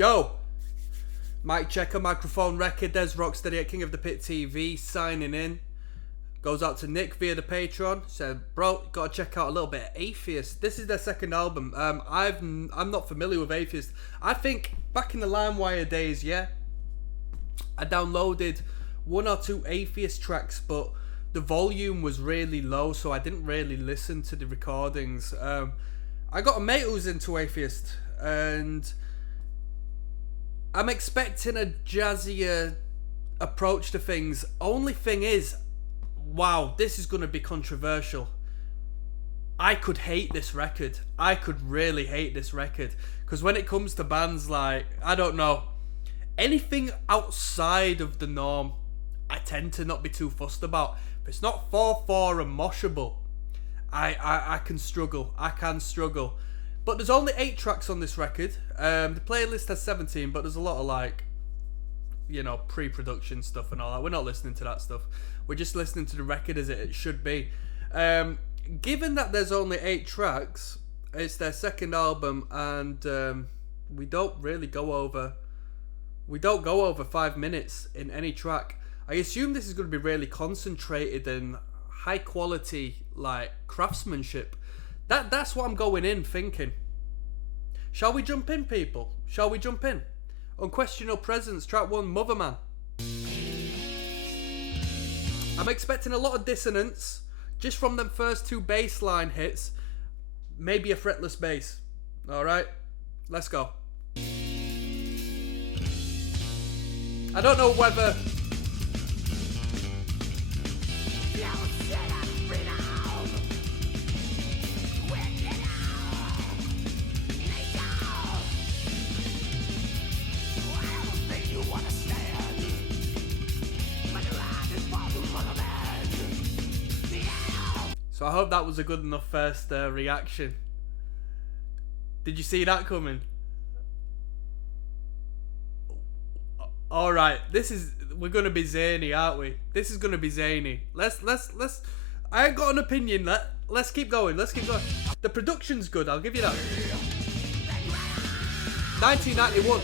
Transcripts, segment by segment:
Yo! Mic checker, microphone record. There's ROCKSTEADY at King of the Pit TV signing in. Goes out to Nick via the Patreon. Said, bro, gotta check out a little bit of Athiest. This is their second album. I'm not familiar with Athiest. I think back in the LimeWire days, yeah, I downloaded one or two Athiest tracks, but the volume was really low, so I didn't really listen to the recordings. I got a mate who's into Athiest, and I'm expecting a jazzier approach to things. Only thing is, wow, this is going to be controversial. I could hate this record. I could really hate this record. Because when it comes to bands like, I don't know, anything outside of the norm, I tend to not be too fussed about. If it's not 4/4 and moshable, I can struggle. I can struggle. But there's only 8 tracks on this record. The playlist has 17, but there's a lot of, like, you know, pre-production stuff and all that. We're not listening to that stuff. We're just listening to the record as it should be. Given that there's only 8 tracks, it's their second album, and we don't really go over 5 minutes in any track. I assume this is going to be really concentrated and high quality, like, craftsmanship. That's what I'm going in thinking. Shall we jump in, people? Shall we jump in? Unquestionable Presence, track 1, Motherman. I'm expecting a lot of dissonance just from them first 2 bass line hits. Maybe a fretless bass. Alright, let's go. I don't know whether... So I hope that was a good enough first reaction. Did you see that coming? Alright, we're gonna be zany, aren't we? This is gonna be zany. Let's I ain't got an opinion. Let's keep going. The production's good, I'll give you that. 1991.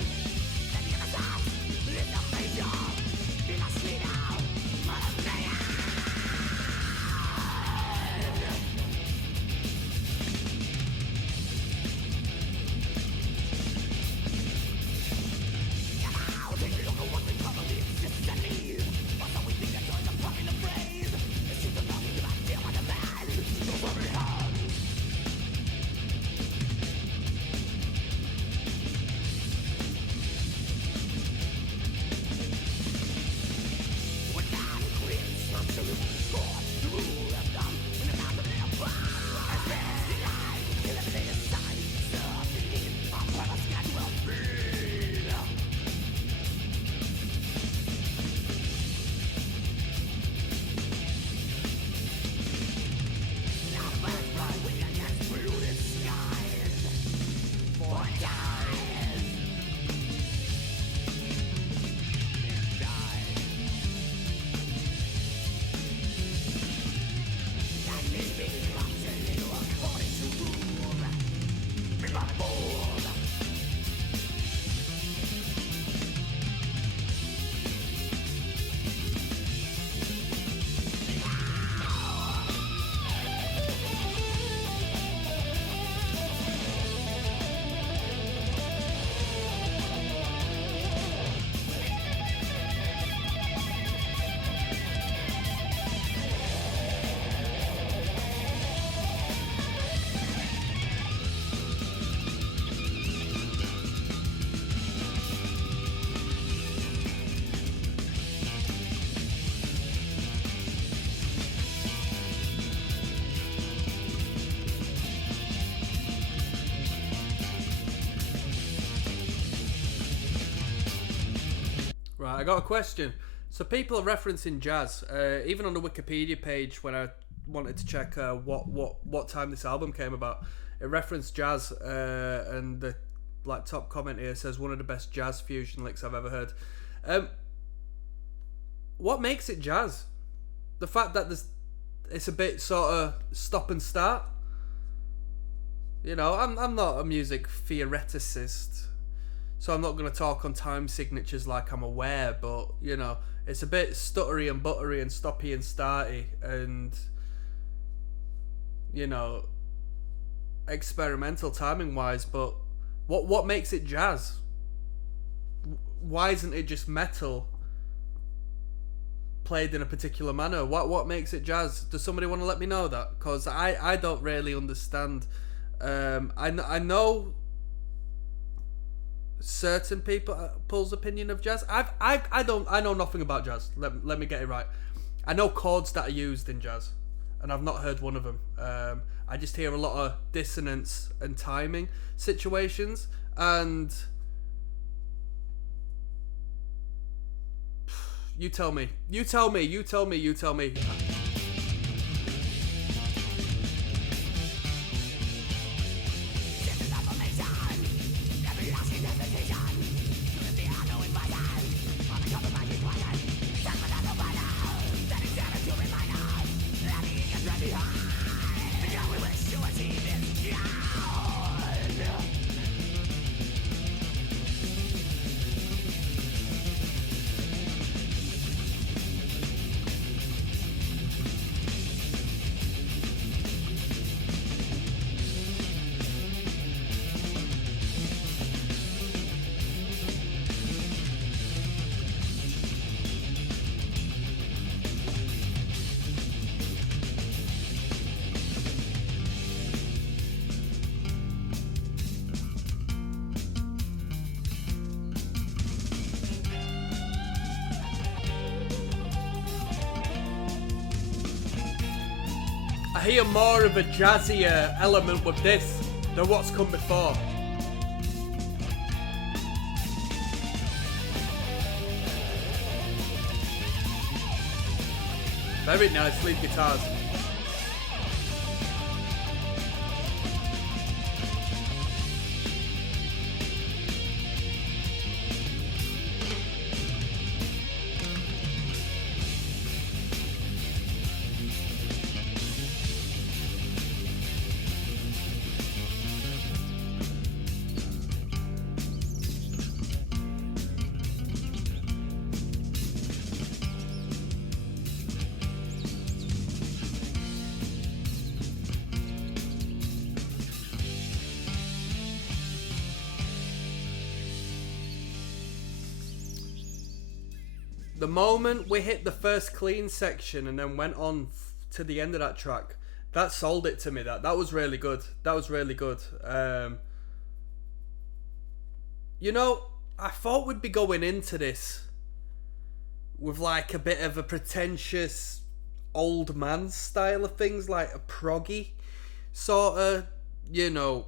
Right, I got a question. So people are referencing jazz, even on the Wikipedia page when I wanted to check what time this album came about. It referenced jazz, and the top comment here says one of the best jazz fusion licks I've ever heard. What makes it jazz? The fact that it's a bit sort of stop and start. You know, I'm not a music theoreticist, so I'm not going to talk on time signatures like I'm aware, but, you know, it's a bit stuttery and buttery and stoppy and starty and, you know, experimental timing-wise, but what makes it jazz? Why isn't it just metal played in a particular manner? What makes it jazz? Does somebody want to let me know that? Because I don't really understand. I know certain people's opinion of jazz. I know nothing about jazz. Let me get it right. I know chords that are used in jazz, and I've not heard one of them. I just hear a lot of dissonance and timing situations, and you tell me. I hear more of a jazzier element with this than what's come before. Very nice lead guitars. The moment we hit the first clean section and then went on to the end of that track, that sold it to me. That was really good. That was really good. You know, I thought we'd be going into this with like a bit of a pretentious old man style of things, like a proggy sort of, you know,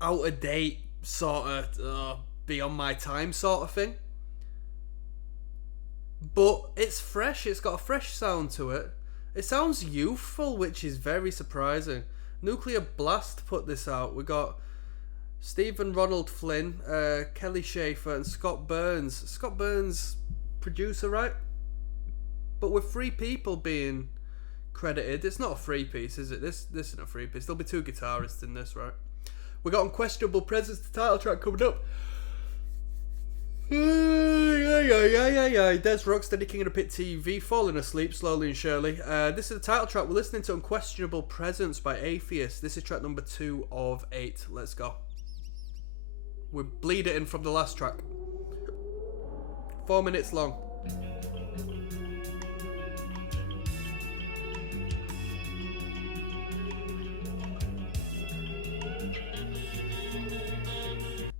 out of date sort of beyond my time sort of thing. But it's fresh. It's got a fresh sound to it. It sounds youthful, which is very surprising. Nuclear Blast put this out. We got Stephen Ronald Flynn, Kelly Schaefer, and Scott Burns. Scott Burns, producer, right? But with 3 people being credited, it's not a 3-piece, is it? This isn't a 3-piece. There'll be 2 guitarists in this, right? We got Unquestionable Presence, the title track coming up. There's ROCKSTEADY, King of the Pit TV, falling asleep slowly and surely. This is the title track. We're listening to Unquestionable Presence by Athiest. This is track number 2 of 8. Let's go. We bleed it in from the last track. 4 minutes long.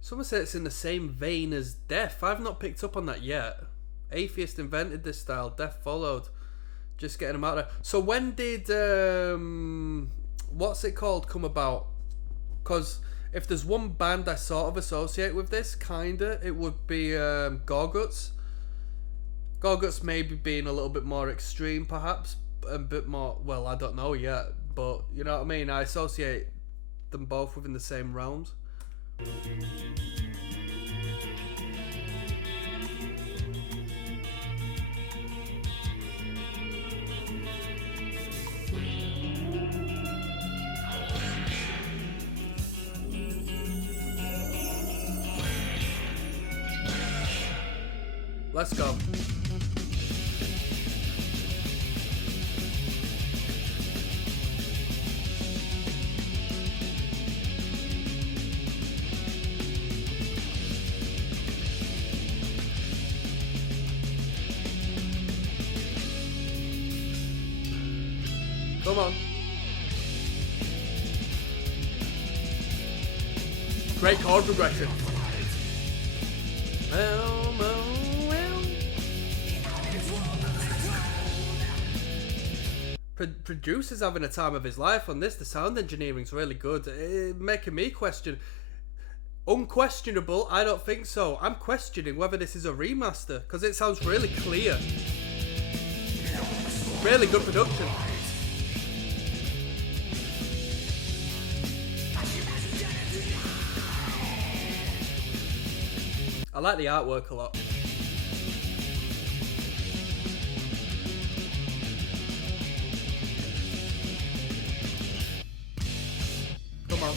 Someone said it's in the same vein as Death. I've not picked up on that yet. Athiest invented this style. Death followed. Just getting them out there. So when did what's it called come about? Because if there's one band I sort of associate with this, kinda, it would be Gorguts. Gorguts maybe being a little bit more extreme, perhaps, a bit more. Well, I don't know yet, but you know what I mean. I associate them both within the same realms. Let's go. Come on. Great chord progression. Producer's having a time of his life on this. The sound engineering's really good. Making me question. Unquestionable, I don't think so. I'm questioning whether this is a remaster because it sounds really clear. Really good production. I like the artwork a lot. Come on.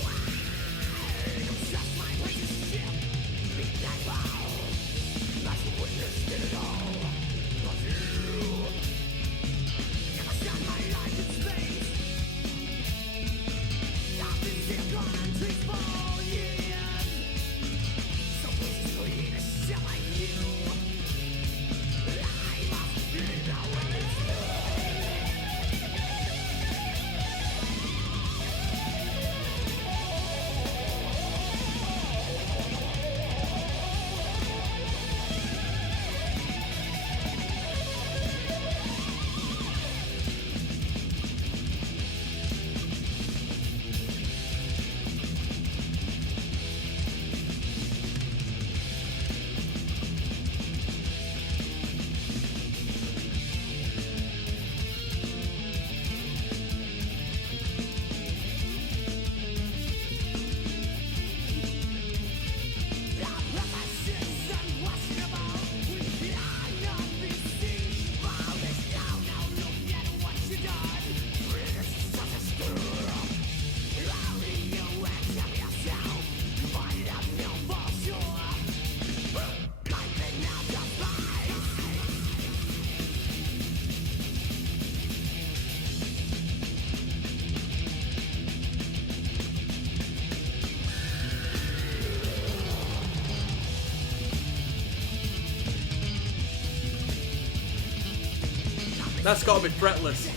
That's gotta be fretless.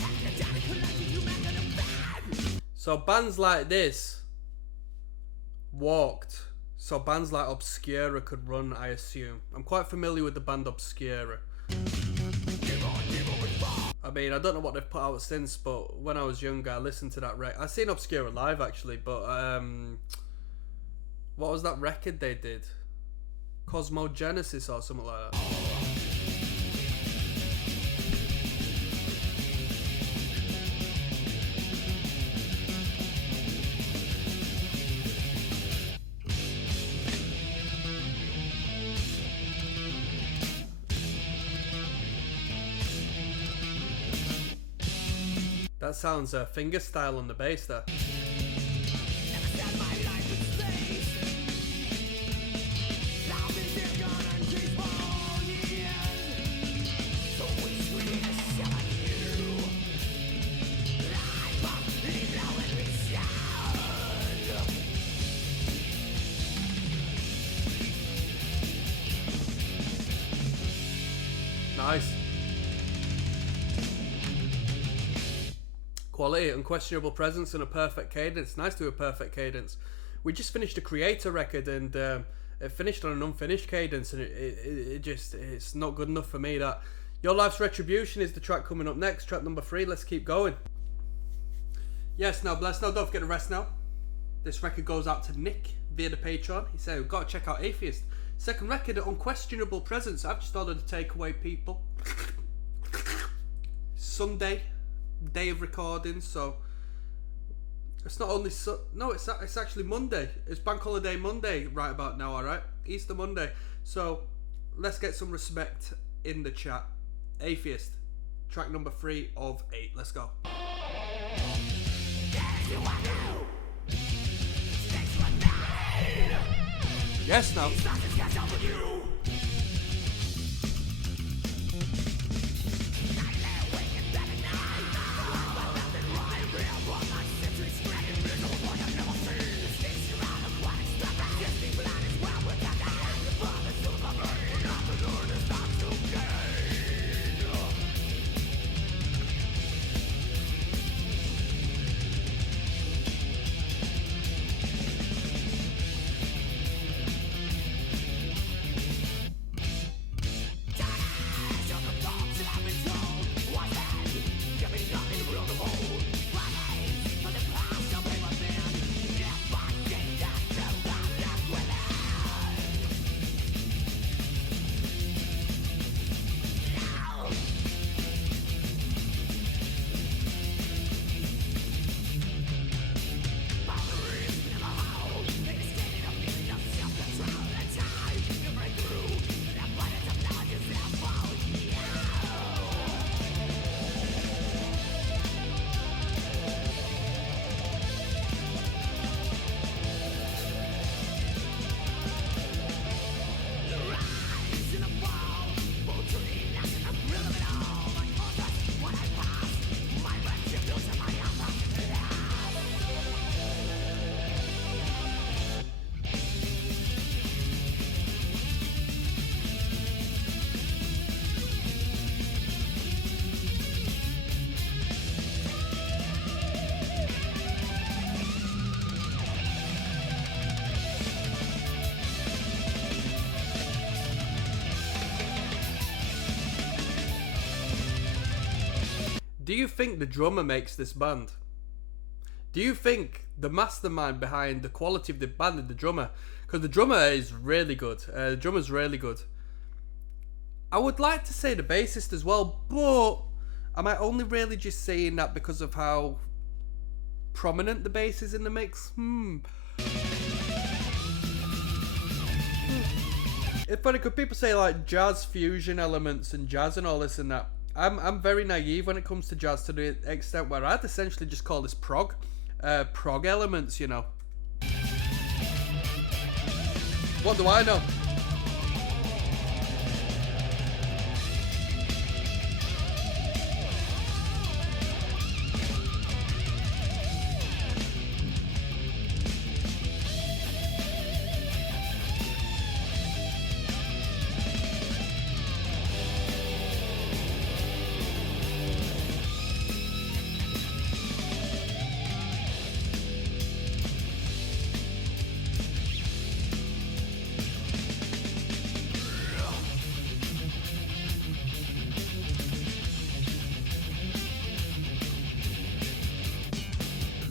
So bands like this walked. So bands like Obscura could run, I assume. I'm quite familiar with the band Obscura. I mean, I don't know what they've put out since, but when I was younger, I listened to that record. I seen Obscura live actually, but what was that record they did? Cosmogenesis or something like that. That sounds finger style on the bass there. Nice. Quality, unquestionable presence, and a perfect cadence. Nice to have a perfect cadence. We just finished a Creator record and it finished on an unfinished cadence, and it's not good enough for me. That Your Life's Retribution is the track coming up next, track number 3. Let's keep going. Yes, now bless. Now don't forget to rest now. This record goes out to Nick via the Patreon. He said we've got to check out Athiest. Second record, Unquestionable Presence. I've just ordered a takeaway, people. Sunday, day of recording, so it's not only it's actually Monday. It's Bank Holiday Monday right about now, alright? Easter Monday. So let's get some respect in the chat. Athiest, track number 3 of 8. Let's go. Yes, now. do you think the drummer makes this band? Do you think the mastermind behind the quality of the band is the drummer? Because the drummer is really good. The drummer's really good. I would like to say the bassist as well, but am I only really just saying that because of how prominent the bass is in the mix? It's funny because people say like jazz fusion elements and jazz and all this and that. I'm very naive when it comes to jazz, to the extent where I'd essentially just call this prog elements, you know. What do I know?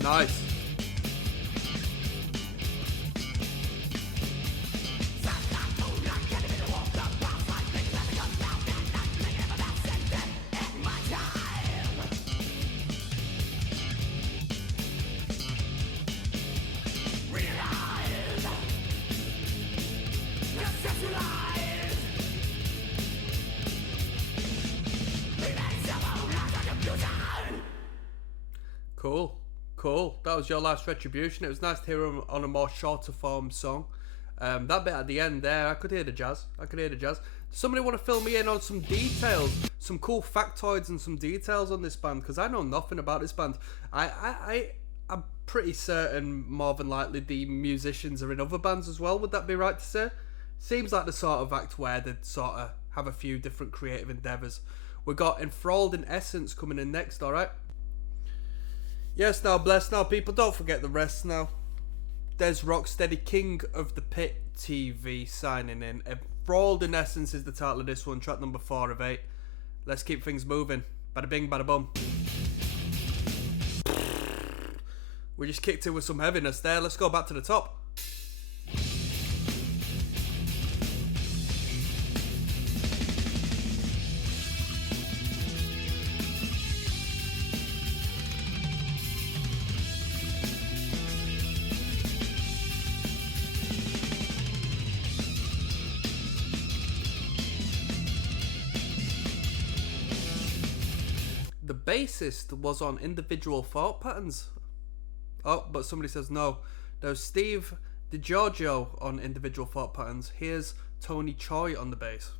Nice. Cool. That was Your Life's Retribution. It was nice to hear him on a more shorter form song. That bit at the end there, I could hear the jazz. Does somebody want to fill me in on some details, some cool factoids and some details on this band? Because I know nothing about this band. I'm pretty certain more than likely the musicians are in other bands as well. Would that be right to say? Seems like the sort of act where they sort of have a few different creative endeavours. We got Enthralled in Essence coming in next, alright? Yes, now, bless now, people, don't forget the rest now. There's Rocksteady, King of the Pit TV, signing in. Enthralled in Essence is the title of this one, track number 4 of 8. Let's keep things moving. Bada bing, bada bum. We just kicked in with some heaviness there. Let's go back to the top. Bassist was on Individual Thought Patterns. Oh, but somebody says no. There's Steve DiGiorgio on Individual Thought Patterns. Here's Tony Choi on the bass.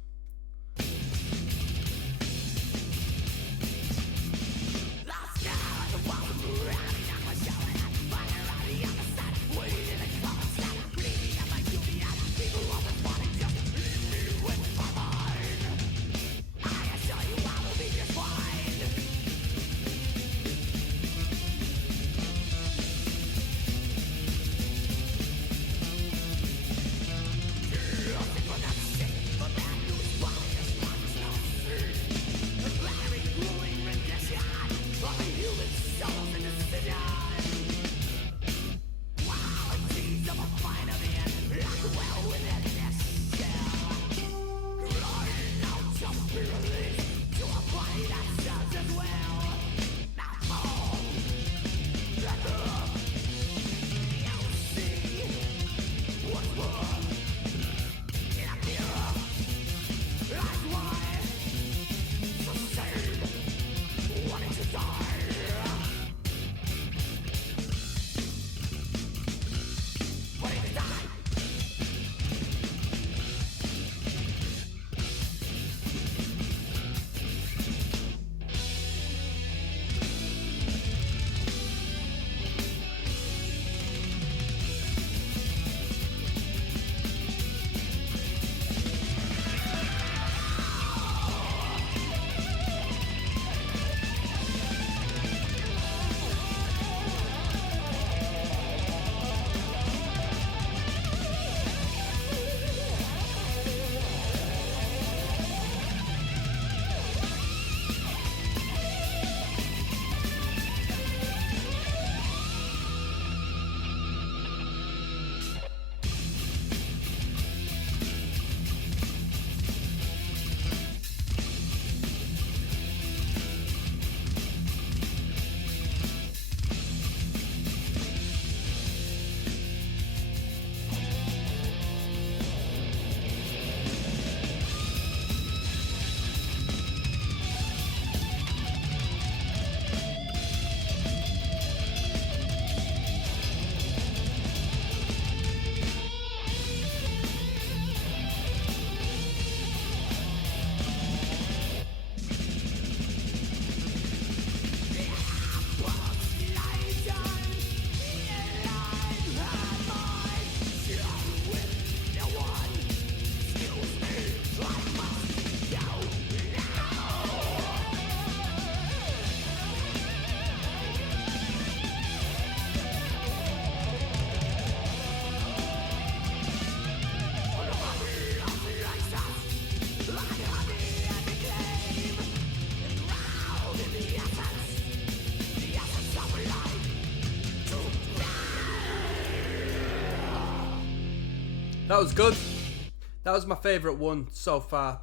That was good. That was my favourite one so far.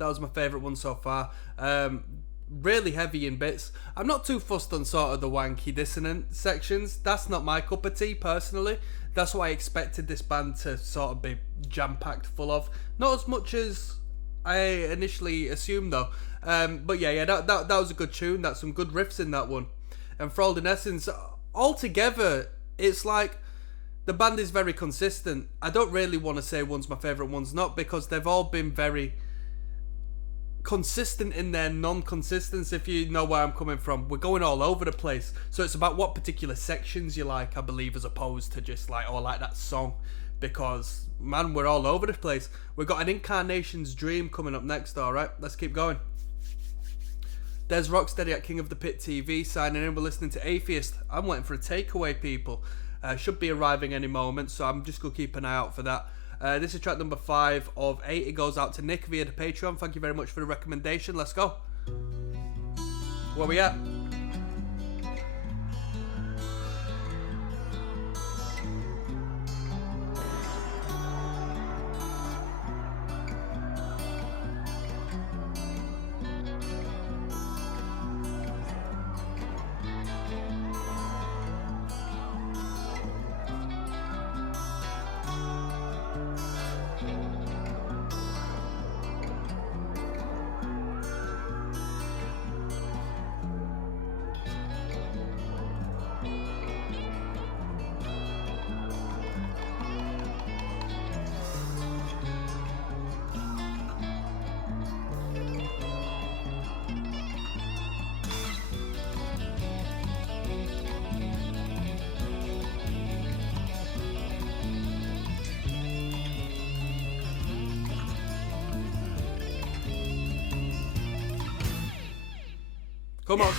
Really heavy in bits. I'm not too fussed on sort of the wanky dissonant sections. That's not my cup of tea personally. That's what I expected this band to sort of be jam-packed full of. Not as much as I initially assumed though. But yeah, that was a good tune. That's some good riffs in that one. And for all in essence, altogether, it's like the band is very consistent. I don't really want to say one's my favourite, one's not, because they've all been very consistent in their non-consistency, if you know where I'm coming from. We're going all over the place. So it's about what particular sections you like, I believe, as opposed to just like, oh, I like that song. Because, man, we're all over the place. We've got an Incarnation's Dream coming up next, alright? Let's keep going. There's Rocksteady at King of the Pit TV signing in. We're listening to Athiest. I'm waiting for a takeaway, people. Should be arriving any moment, so I'm just going to keep an eye out for that. This is track number 5 of 8. It goes out to Nick via the Patreon. Thank you very much for the recommendation. Let's go. Where we at? Come on.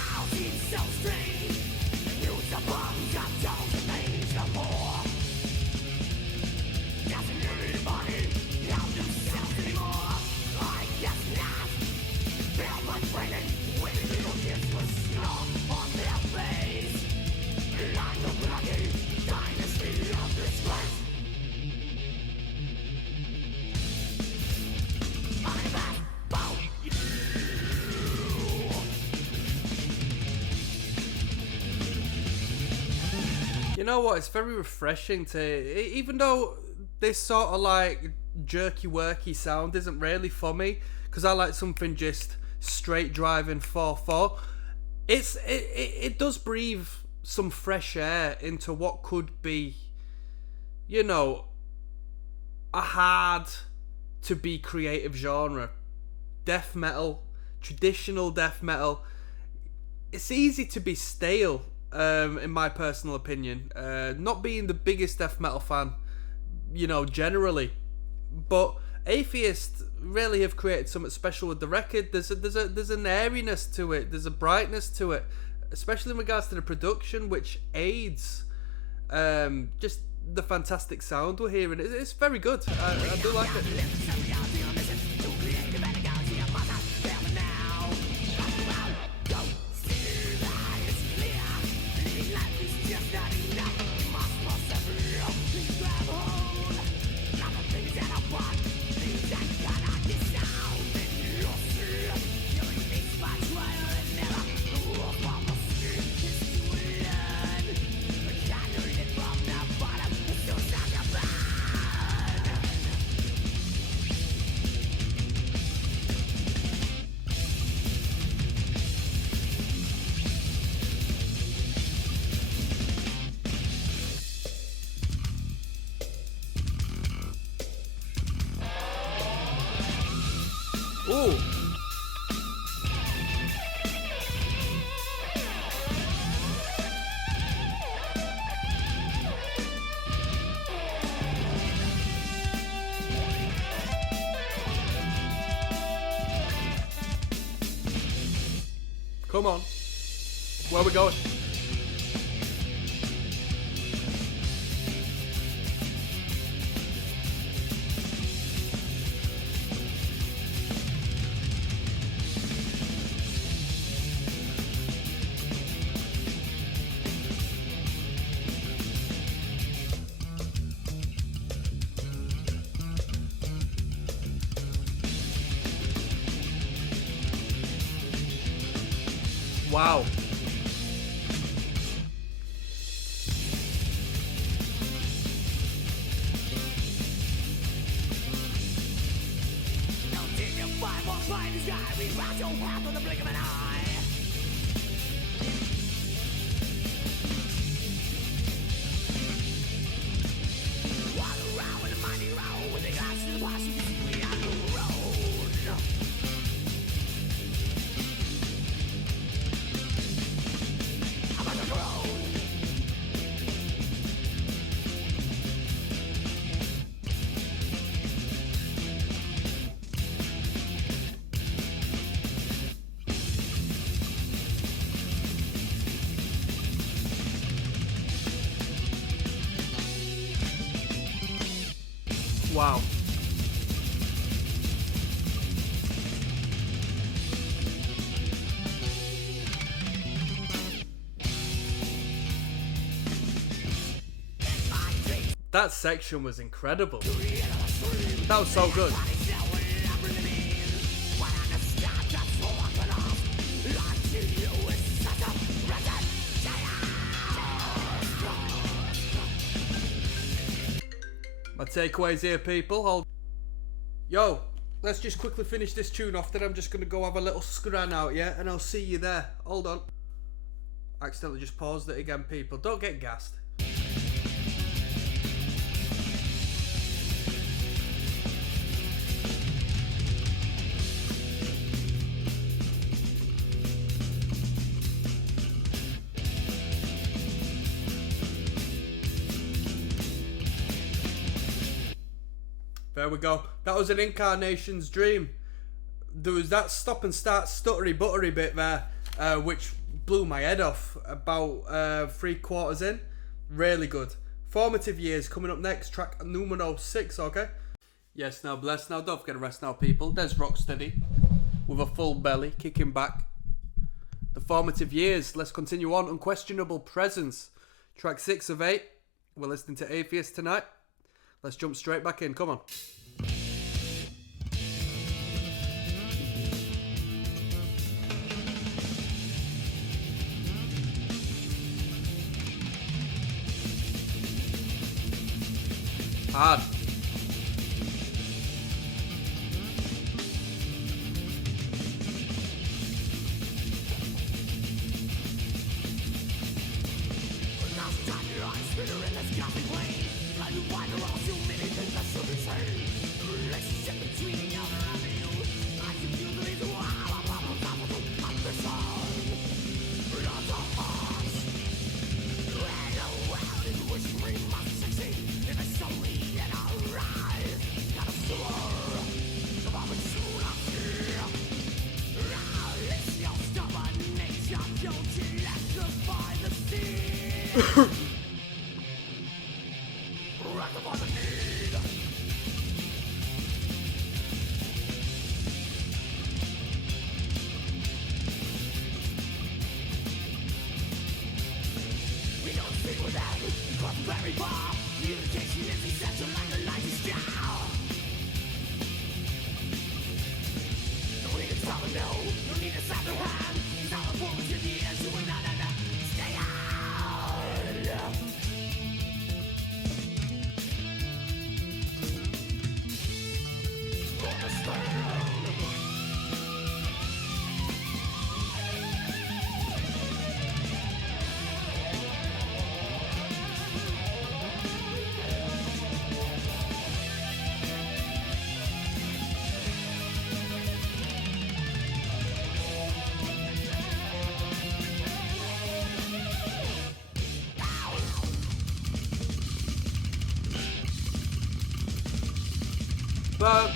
You know what, it's very refreshing to, even though this sort of like jerky worky sound isn't really for me, because I like something just straight driving 4/4, it does breathe some fresh air into what could be, you know, a hard to be creative genre. Death metal, traditional death metal, it's easy to be stale. In my personal opinion, not being the biggest death metal fan, you know, generally, but Athiest really have created something special with the record. There's an airiness to it, there's a brightness to it, especially in regards to the production, which aids just the fantastic sound we're hearing. It's very good. I do like it. Ooh. Come on. Where are we going? Wow. Wow. That section was incredible. That was so good. My takeaways here, people. Yo, let's just quickly finish this tune off, then I'm just going to go have a little scran out, yeah? And I'll see you there. Hold on. Accidentally just paused it again, people. Don't get gassed. There we go. That was an incarnation's dream. There was that stop and start stuttery buttery bit there, which blew my head off about 3/4 in. Really good. Formative Years coming up next, track numero 6, okay? Yes, now bless. Now don't forget to rest now, people. There's Rocksteady with a full belly, kicking back. The Formative Years. Let's continue on. Unquestionable Presence, track 6 of 8. We're listening to Athiest tonight. Let's jump straight back in. Come on. Hard. But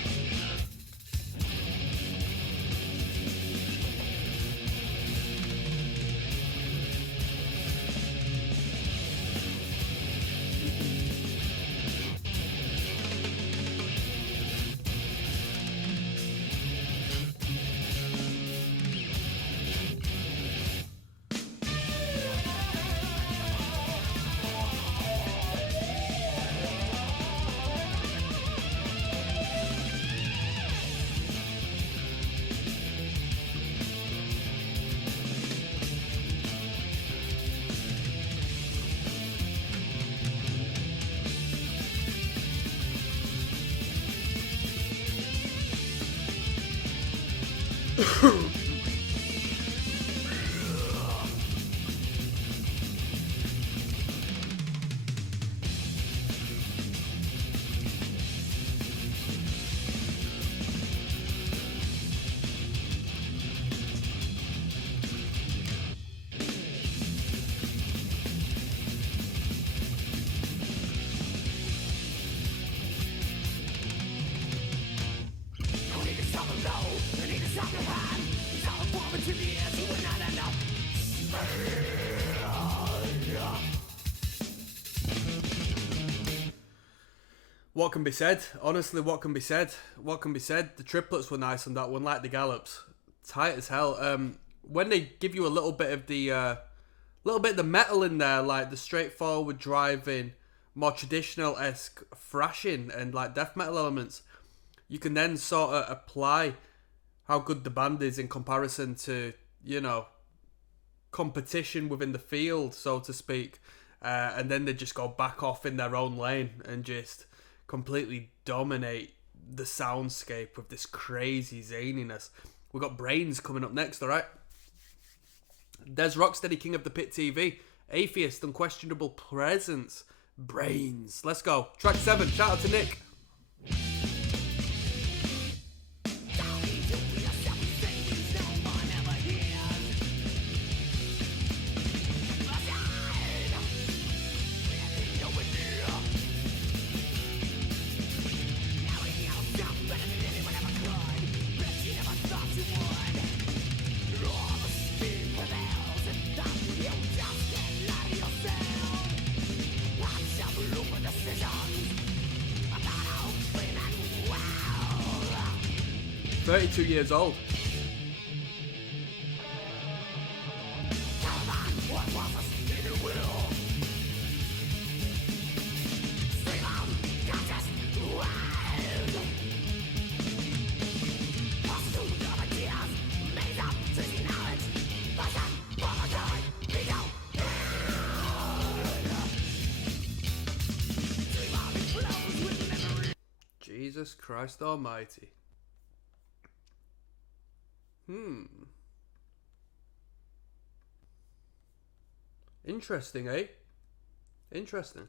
What can be said? Honestly, what can be said? What can be said? The triplets were nice on that one, like the gallops. Tight as hell. When they give you a little bit of the metal in there, like the straightforward driving, more traditional-esque thrashing and like death metal elements, you can then sort of apply how good the band is in comparison to, you know, competition within the field, so to speak. And then they just go back off in their own lane and just completely dominate the soundscape with this crazy zaniness. We've got Brains coming up next, alright? There's Rocksteady, King of the Pit TV. Athiest, Unquestionable Presence. Brains. Let's go. Track 7. Shout out to Nick. 32 years old. Jesus Christ Almighty. Interesting, eh? Interesting.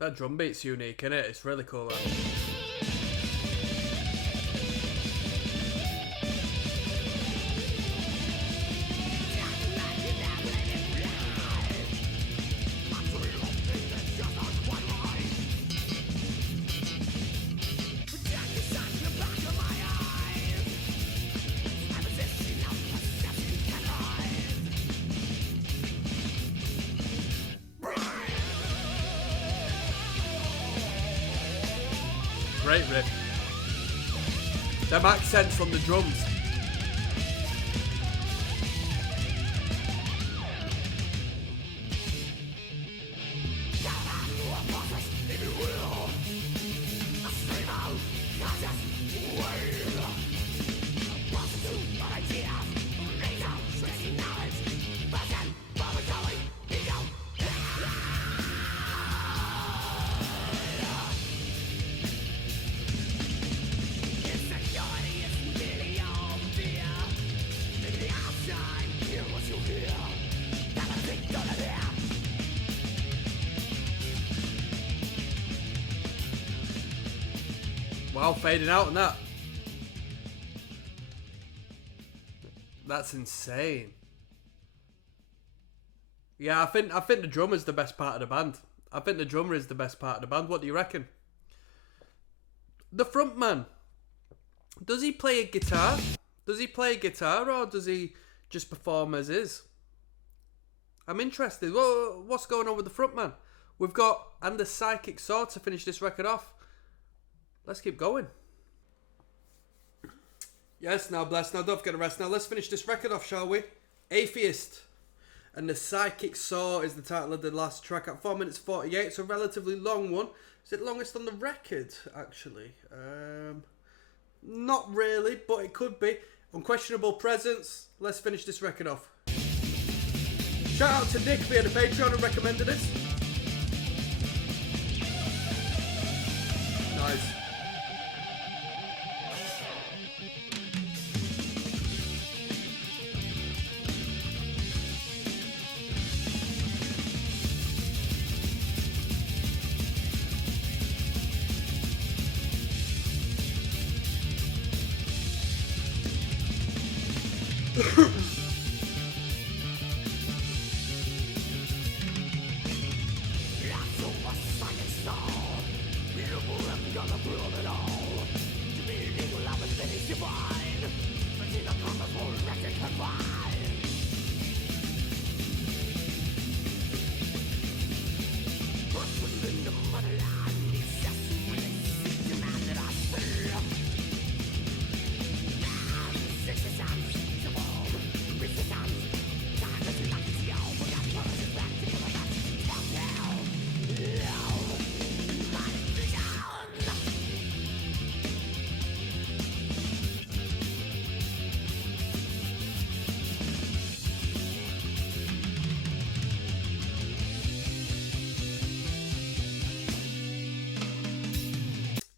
That drum beat's unique, innit? It's really cool, that. Great riff. Them accents from the drums. Wow, fading out on that. That's insane. Yeah, I think the drummer's the best part of the band. I think the drummer is the best part of the band. What do you reckon? The front man. Does he play a guitar? Does he play a guitar or does he just perform as is? I'm interested. What's going on with the front man? We've got And the Psychic Sword to finish this record off. Let's keep going. Yes, now bless, now don't forget the rest. Now let's finish this record off, shall we? Athiest. And the Psychic Saw is the title of the last track at 4 minutes 48. It's a relatively long one. Is it longest on the record, actually? Not really, but it could be. Unquestionable Presence. Let's finish this record off. Shout out to Nick via the Patreon who recommended this. Nice.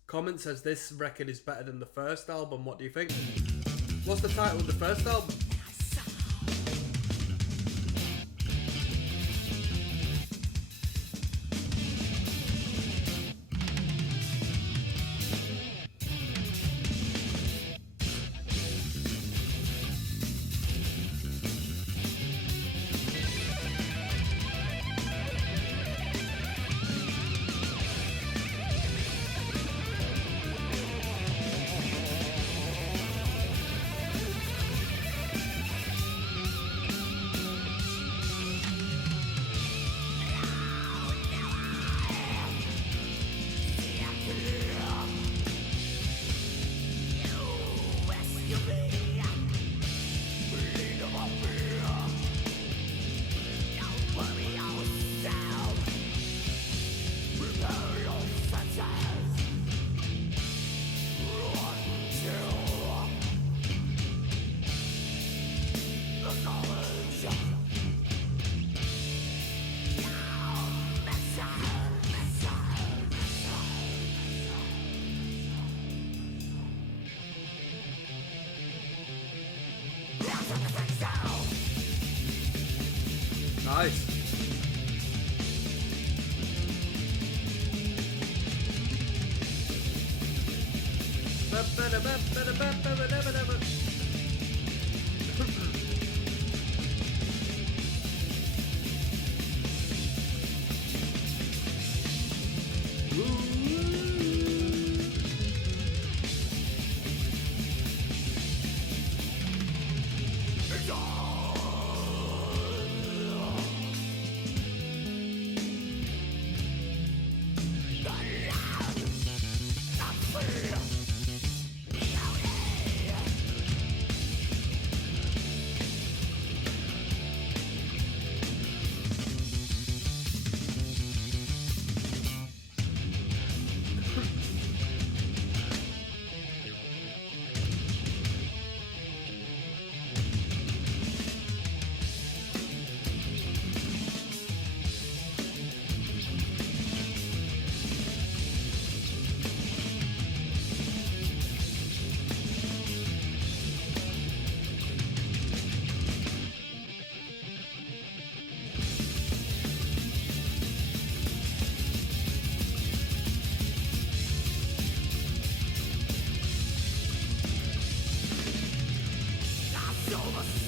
Comment says this record is better than the first album. What do you think? What's the title of the first album? Nice.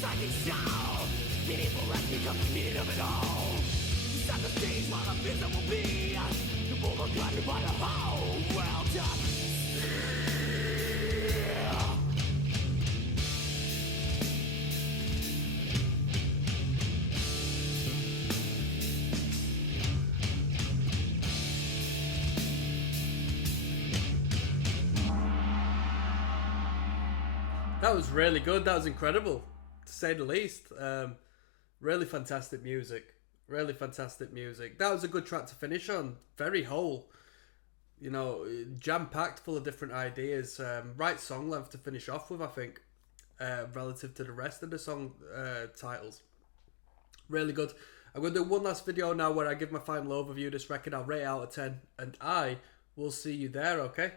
psychic soul. Meaningful has become the meaning of it all. Set the stage while the visible be. The moment guided by the whole world. That was really good. That was incredible, to say the least. Really fantastic music. Really fantastic music. That was a good track to finish on. Very whole. You know, jam-packed full of different ideas. Right song length to finish off with, I think, relative to the rest of the song titles. Really good. I'm going to do one last video now where I give my final overview of this record. I'll rate it out of 10. And I will see you there, okay?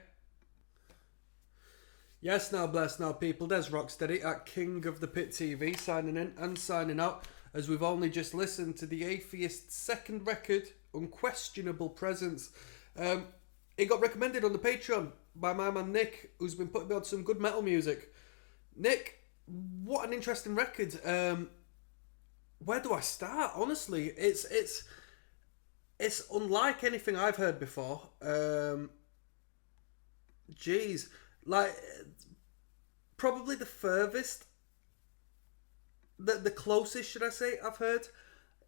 Yes, now bless, now people, there's Rocksteady at King of the Pit TV signing in and signing out, as we've only just listened to the Athiest's second record, Unquestionable Presence. It got recommended on the Patreon by my man Nick, who's been putting me on some good metal music. Nick, what an interesting record. Where do I start? Honestly, it's unlike anything I've heard before. Like, probably the furthest, the closest, should I say, I've heard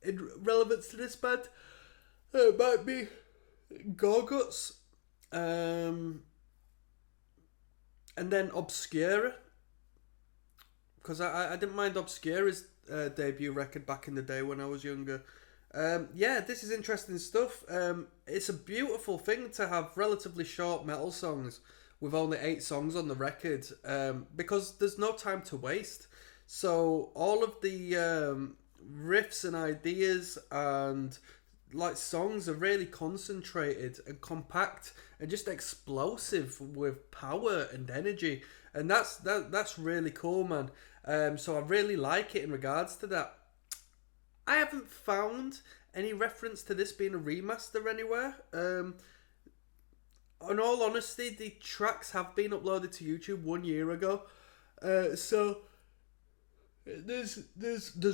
in relevance to this band. It might be Gorguts, and then Obscura, because I didn't mind Obscura's debut record back in the day when I was younger. Yeah, this is interesting stuff. It's a beautiful thing to have relatively short metal songs with only 8 songs on the record, because there's no time to waste. So all of the riffs and ideas and like songs are really concentrated and compact and just explosive with power and energy, and that's really cool, man. So I really like it in regards to that. I haven't found any reference to this being a remaster anywhere. In all honesty, the tracks have been uploaded to YouTube 1 year ago, so there's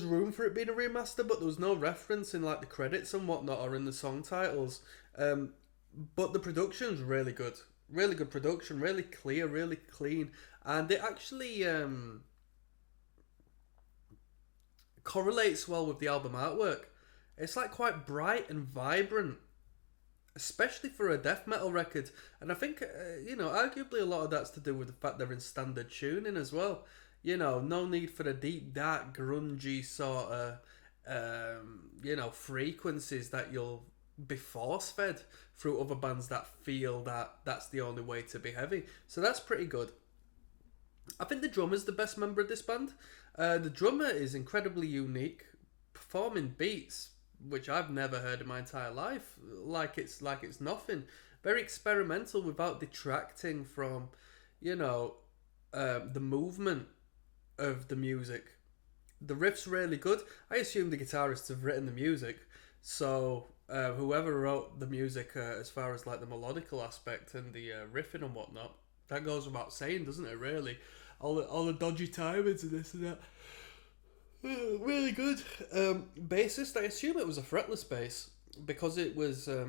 room for it being a remaster, but there was no reference in like the credits and whatnot or in the song titles. But the production's really good production, really clear, really clean, and it actually correlates well with the album artwork. It's like quite bright and vibrant, especially for a death metal record. And I think, arguably a lot of that's to do with the fact they're in standard tuning as well. You know, no need for the deep, dark, grungy sort of, frequencies that you'll be force-fed through other bands that feel that that's the only way to be heavy. So that's pretty good. I think the drummer's the best member of this band. The drummer is incredibly unique, performing beats which I've never heard in my entire life. Like it's nothing. Very experimental without detracting from, the movement of the music. The riff's really good. I assume the guitarists have written the music, so whoever wrote the music, as far as like the melodical aspect and the riffing and whatnot, that goes without saying, doesn't it? Really, all the dodgy timings and this and that. Really good. Bassist, I assume it was a fretless bass because it was a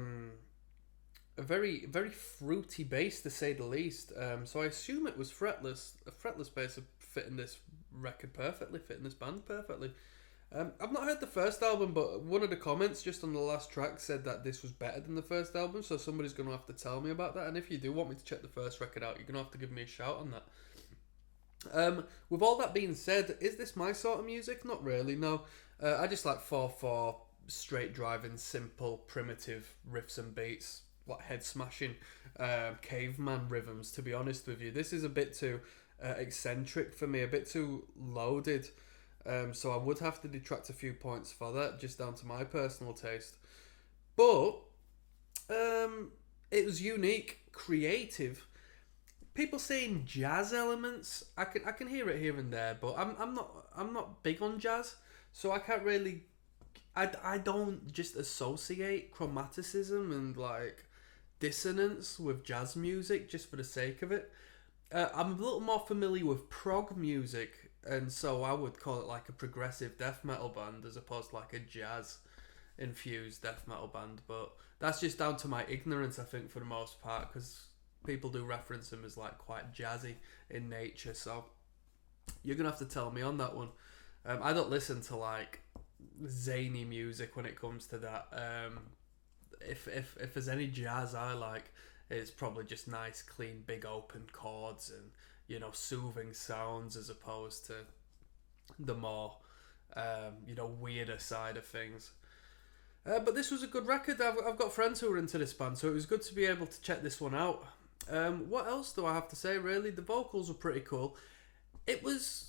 very, very fruity bass, to say the least. So I assume it was fretless. A fretless bass would fit in this record perfectly, fit in this band perfectly. I've not heard the first album, but one of the comments just on the last track said that this was better than the first album, so somebody's going to have to tell me about that. And if you do want me to check the first record out, you're going to have to give me a shout on that. With all that being said, is this my sort of music? Not really, no. I just like 4/4, straight driving, simple, primitive riffs and beats, like head smashing, caveman rhythms, to be honest with you. This is a bit too eccentric for me, a bit too loaded, so I would have to detract a few points for that, just down to my personal taste. But it was unique, creative. People saying jazz elements, I can hear it here and there, but I'm not big on jazz, so I can't really. I don't just associate chromaticism and like dissonance with jazz music just for the sake of it. I'm a little more familiar with prog music, and so I would call it like a progressive death metal band as opposed to like a jazz infused death metal band. But that's just down to my ignorance, I think, for the most part, because people do reference them as like quite jazzy in nature. So you're gonna have to tell me on that one. I don't listen to like zany music when it comes to that. If there's any jazz I like, it's probably just nice, clean, big open chords and, you know, soothing sounds as opposed to the more, you know, weirder side of things. But this was a good record. I've got friends who are into this band, so it was good to be able to check this one out. What else do I have to say, really? The vocals were pretty cool. It was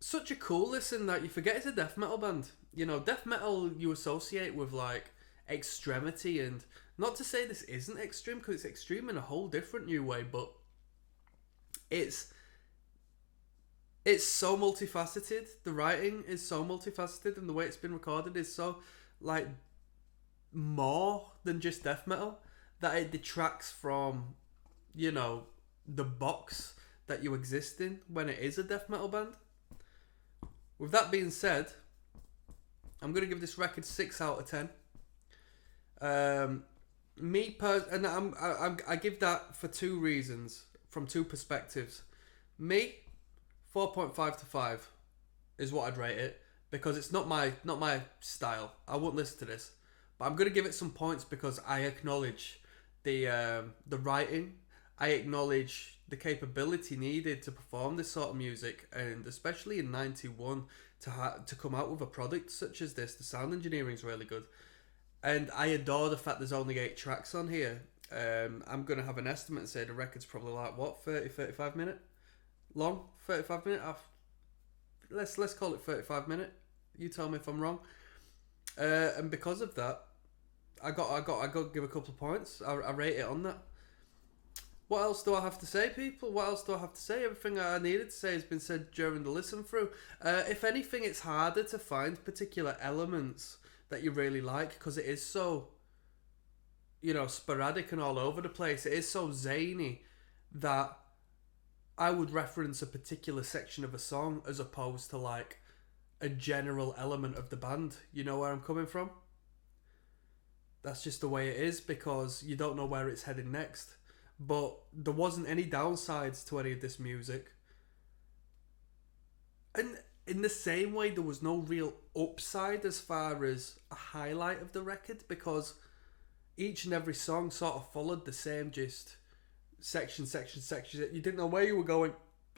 such a cool listen that you forget it's a death metal band. You know, death metal you associate with like extremity, and not to say this isn't extreme, because it's extreme in a whole different new way, but it's so multifaceted. The writing is so multifaceted, and the way it's been recorded is so like more than just death metal that it detracts from, you know, the box that you exist in when it is a death metal band. With that being said, I'm gonna give this record 6 out of 10. I give that for two reasons, from two perspectives. Me, 4.5 to 5 is what I'd rate it, because it's not my style. I wouldn't listen to this, but I'm gonna give it some points because I acknowledge the writing. I acknowledge the capability needed to perform this sort of music, and especially in '91 to come out with a product such as this. The sound engineering is really good, and I adore the fact there's only 8 tracks on here. I'm gonna have an estimate and say the record's probably like what, 35 minute long, 35 minute. Let's call it 35 minute. You tell me if I'm wrong. And because of that, I got to give a couple of points. I rate it on that. What else do I have to say, people? What else do I have to say? Everything I needed to say has been said during the listen through. If anything, it's harder to find particular elements that you really like, because it is so, you know, sporadic and all over the place. It is so zany that I would reference a particular section of a song as opposed to like a general element of the band. You know where I'm coming from? That's just the way it is, because you don't know where it's heading next. But there wasn't any downsides to any of this music. And in the same way, there was no real upside as far as a highlight of the record, because each and every song sort of followed the same just section. You didn't know where you were going.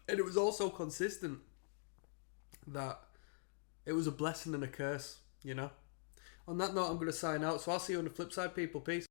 And it was also consistent that it was a blessing and a curse, you know? On that note, I'm going to sign out. So I'll see you on the flip side, people. Peace.